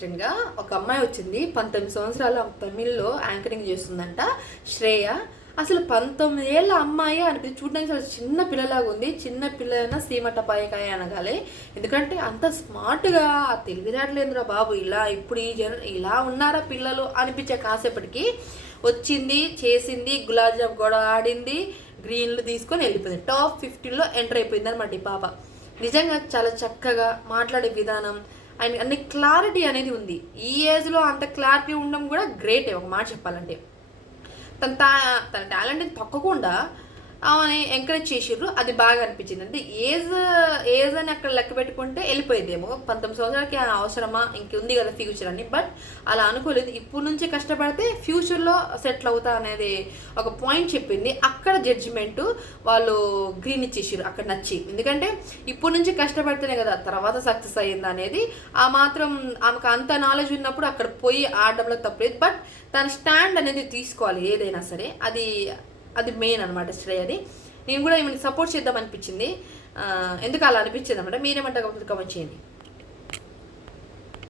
అసిస్టెంట్గా ఒక అమ్మాయి వచ్చింది. 19 సంవత్సరాలు తమిళ్లో యాంకరింగ్ చేస్తుందంట, శ్రేయ. అసలు 19 ఏళ్ళ అమ్మాయి అనిపించి చూడడానికి చాలా చిన్న పిల్లలాగా ఉంది. చిన్న పిల్లైనా సీమటపాయకాయ అనగాలి, ఎందుకంటే అంత స్మార్ట్గా తెలివితేటలేదురా బాబు. ఇప్పుడు ఇలా ఉన్నారా పిల్లలు అనిపించే కాసేపటికి వచ్చింది, చేసింది, గులాబ్ జామ్ కూడా ఆడింది, గ్రీన్లు తీసుకొని వెళ్ళిపోయింది. టాప్ 15లో ఎంటర్ అయిపోయింది అనమాట ఈ పాప. నిజంగా చాలా చక్కగా మాట్లాడే విధానం అండ్ అన్ని క్లారిటీ అనేది ఉంది. ఈ ఏజ్లో అంత క్లారిటీ ఉండడం కూడా గ్రేటే ఒక మాట చెప్పాలంటే. తన టాలెంట్ని తక్కకుండా ఆమెని ఎంకరేజ్ చేసిర్రు, అది బాగా అనిపించింది. అంటే ఏజ్ అని అక్కడ లెక్క పెట్టుకుంటే వెళ్ళిపోయేదేమో. 19 సంవత్సరాలకి అవసరమా, ఇంకుంది కదా ఫ్యూచర్ అని. బట్ అలా అనుకోలేదు. ఇప్పుడు నుంచి కష్టపడితే ఫ్యూచర్లో సెటిల్ అవుతా అనేది ఒక పాయింట్ చెప్పింది. అక్కడ జడ్జిమెంటు వాళ్ళు గ్రీన్ ఇచ్చేసారు అక్కడ నచ్చి. ఎందుకంటే ఇప్పుడు నుంచి కష్టపడితేనే కదా తర్వాత సక్సెస్ అయ్యింది అనేది. ఆ మాత్రం ఆమెకు అంత నాలెడ్జ్ ఉన్నప్పుడు అక్కడ పోయి ఆడడంలో తప్పలేదు. బట్ తన స్టాండ్ అనేది తీసుకోవాలి ఏదైనా సరే. అది మెయిన్ అనమాట శ్రేయది. నేను కూడా ఈమెను సపోర్ట్ చేద్దాం అనిపించింది. ఎందుకు అలా అనిపించింది అనమాట. మీరేమంటారు కామెంట్ చేయండి.